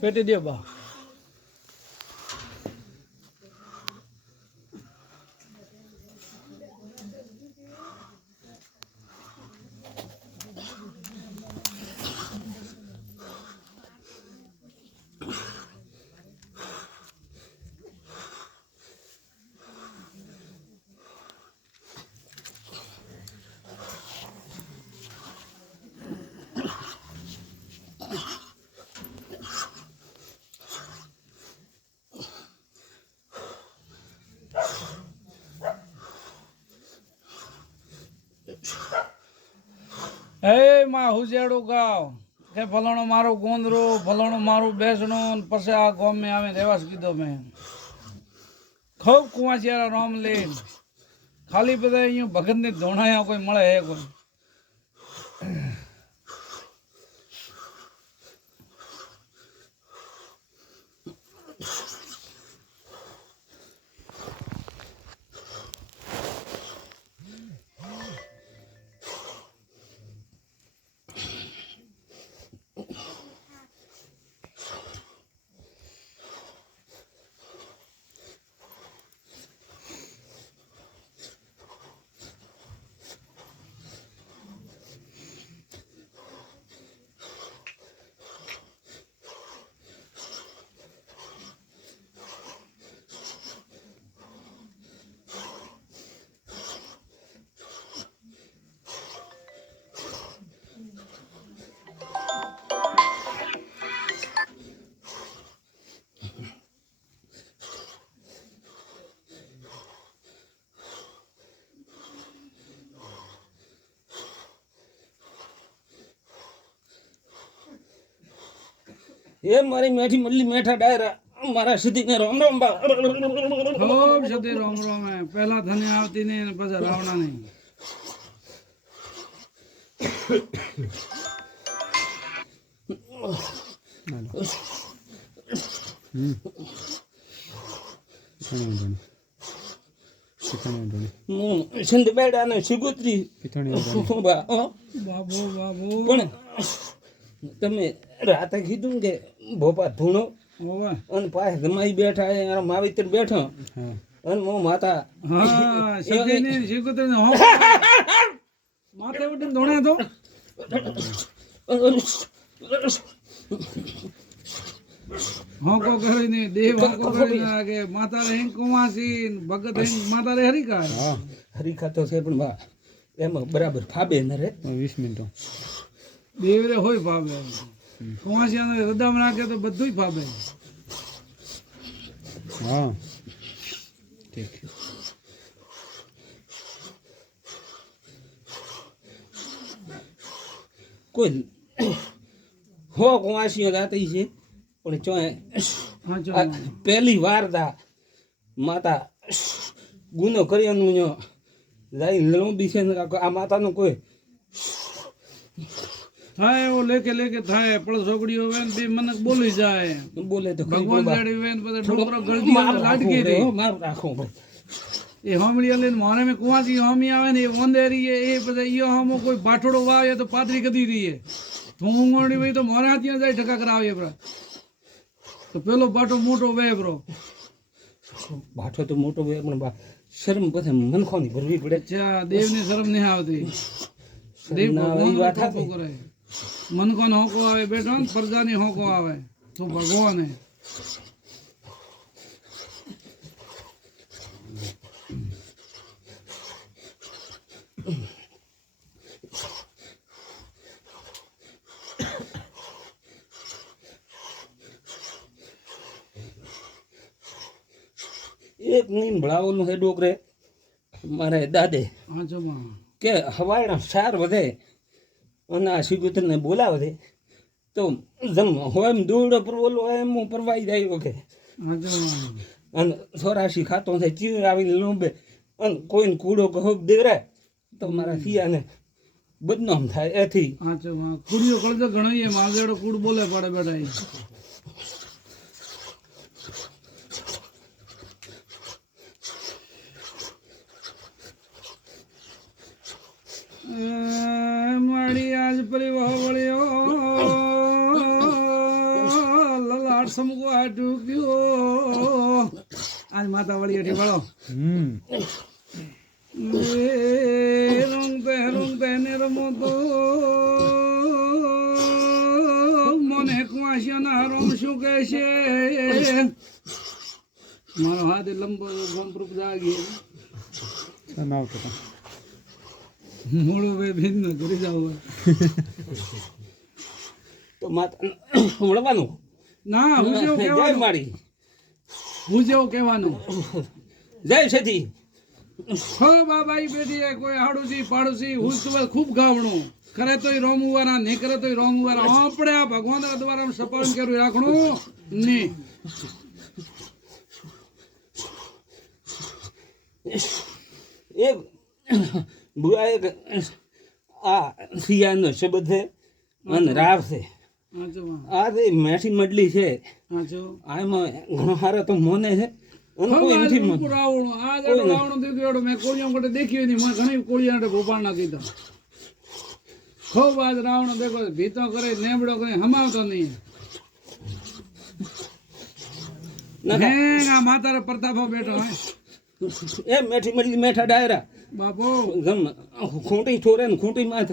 પેટી દે બા. એ માં હુજેડું ગાવ કે ફલાણો મારું ગોંદરું ફલાણું મારું બેસણું પછી આ ગોમ મેં આવે રેવાસ કીધો મેં ખૂબ કુંવાસિયારા રોમ લઈને ખાલી બધા અહીંયા ભગતની ધોણાયા કોઈ મળે હે કોઈ. એ મારી મેઠી મલ્લી મેઠા ડાયરા મારા સીધીને રોમ રોમ બા. ખૂબ સતી રોમ રોમ હે પહેલા ધને આવતી નહીં ને પછી રાવણા નહીં. સિંધ બેડા ને સિગોત્રી બા. બાબુ બાબુ પણ તમે રાતે કીધું કે ભોપા ધૂણો હોવે અને પાસે જમાઈ બેઠા એ માવિત્ર બેઠો અને હું માતા હા સતી ને શીખુતર ને હો માથે ઉઠીને ધોણે તો હોકો કરીને દેવ હોકો કરીને કે માતા રે કુમાસી ભગત રે માતા રે હરિકા. હરીખા તો છે પણ બા એમાં બરાબર ફાબે ન રે 20 મિનિટો દેવ રે હોય ફાબે કુમાસિયાને હૃદયમાં રાખે તો બધુંય ફાબે. હા ઠીક. કોઈ હો કુંવાસીઓ જાતી છે પણ ચોય પહેલી વાર દા માતા ગુનો કર્યાનું યો જાય લોબી છે ને આ માતાનું કોઈ થાય એવો લેકે લેકે થાય પણ છોકરીઓ હોય ને બે મને બોલી જાય બોલે તો ભગવાન જાડી હોય ને બધા છોકરો ગળદી લાડકી રે માર રાખો એ હોમળી લઈને મારે મેં કુવાસી હોમી આવે ને એ ઓંદેરી એ પછી ઈયો હોમો કોઈ ભાઠોડો વાવે તો પાતરી કદી રહીએ ઊંઘોડી હોય તો મારે હાથ જાય ઠકા કરાવીએ બરા તો પેલો બાટો મોટો વે બ્રો બાઠો તો મોટો વે પણ શરમ પછી મનખોની ભરવી પડે. અચ્છા દેવની શરમ નહીં આવતી દેવ ભગવાન વાત કરે મનકોને હોકો આવે બેઠો ને પ્રજાની હોકો આવે તો ભગવાન હે. એક નીંભળાઓનું હે ડોકરે મારે દાદે કે હવાયણા સાર વધે અને આ સિગુતરને બોલાવે દે તો જમ હોય એમ દોડો પર ઓલો એમ પરવાઈ જાય વખે અને સોરાશી ખાતો થાય ચીર આવીને લોંબે અને કોઈને કૂડો કહો દેવરે તો મારા સિયાને બદનામ થાય એથી. કુડીઓ કળજો ઘણો માલજેડો કૂડ બોલે પડે બેઠા મારી આજ પરિવાહ વળ્યો લલા સમગવા ડૂબ્યો આજ માતા વળી અઢી વાળો રંગતે ને રમતો મને કુવાશિયાના રમ શું કહે છે મારો હાથ લંબો ગોમપ્રુપ જાગી મોડું બે ભિન્ન કરી જાવ તો માતા મળવાનું ના હું જેવું જય કહેવાનું મારી હું જેવું કહેવાનું જય સતી હો બાબાઈ બેટી કોઈ હાડુસી પાડોશી હું તો ખૂબ ગાવણું કરે તોય રોમુવારા નહીં કરે તોય રોમુવારા આપણે આ ભગવાન દ્વારા સપાણ કર્યું રાખણું નહીં એ બુઆ એક આ સિયાનો શબ્દ છે અને રાવ છે હાચો આ જે મેઠી મડલી છે હાચો આમાં ઘણો સારો તો મોને છે અને કોઈ નથી મોને રાવણું આ જડો રાવણું દીધું એડો મેં કોળિયા માટે દેખ્યું નહીં મેં ઘણી કોળિયા ભોપાલ ના કીધા ખૂબ આજ રાવણ દેખો ભીતો કરે નેબડો કરે હમાવતો નહીં આ માતારે પ્રતાપો બેઠો હે એ મેઠી મડલી મેઠા ડાયરા બાપો ગમ ખૂંટી છોરે ને ખૂંટી માં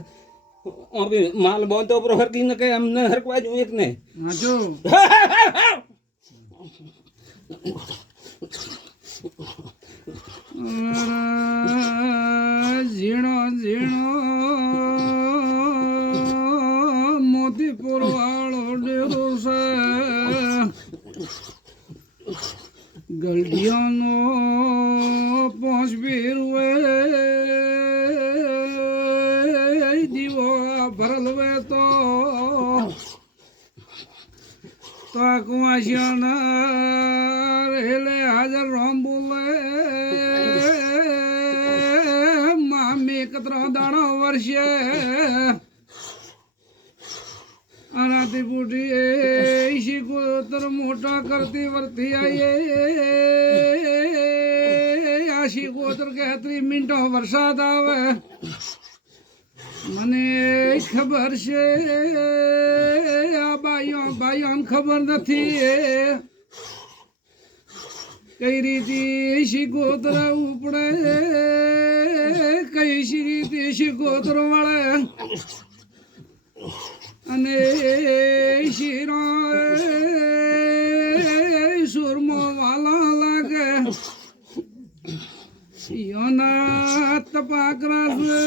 માલ બોલતો પર હરકી ને કે અમને હરકવા જ એક ને હાચો ઝીણો ઝીણો મોતીપુર વાળો ડેરો છે ગલઢિયાનો પોંચ બેરવે દીવો ભરલવે તો કુવાશિયાના રેલે હાજર રોમ બોલે મામી કતરો દાણો વર્ષે આનાથી બુઢી શીખોતર મોટા કરતી વર્તી આવીએ આ શીખોતર કે 30 મિનિટો વરસાદ આવે મને ખબર છે આ બાઈઓને ખબર નથી કઈ રીતે શીખોતર ઉપડે કઈ રીતે શીખોતર વળે અને શીરો સુરમો વાલા લાગે યોના તપાકરા છે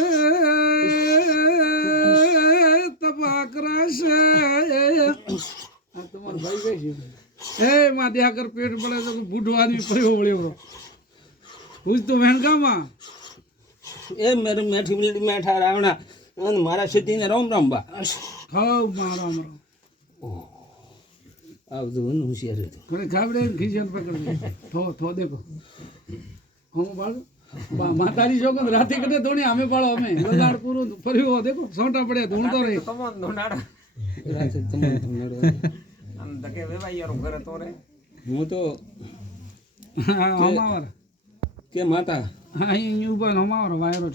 આ તમારો ભાઈ કઈ છે હે માં દેહા કર પેટ પડે તો બુઢો આદમી પડ્યો વળ્યો પૂછ તો વેણકામાં એ મેરી મેઠી મડલી મેઠા રાવણા અને મારા સિદ્ધિને રોમ રોમ બા ખાવ મારા મારો આવતું હોશિયાર હતું ઘણી ખાબડે ખીચન પકડ થો દેખો હું બાળું માતાજી છોકર રાતે કટે ધોણી અમે પાડો અમે લગાડ પૂરું ફર્યું દેખો સોંટા પડે ધૂણતો રહી હું તો હમાવર કે માતા અહીં ઉભા હમાવર વાયરો